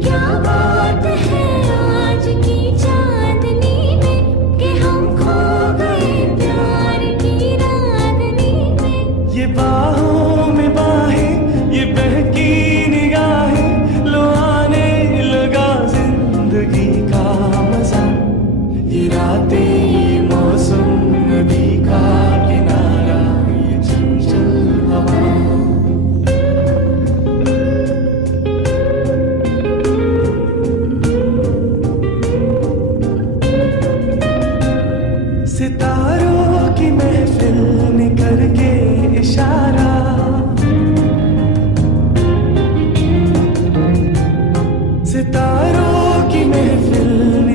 क्या बात है आज की चांदनी में कि हम खो गए प्यार की रागनी में। ये बाहों में बाहें, ये बहकी निगाहें, लो आने लगा जिंदगी का मजा। ये रातें, ये मौसम, नदी का किनारा, ये चंचल हवा। सितारों की महफिल ने करके इशारा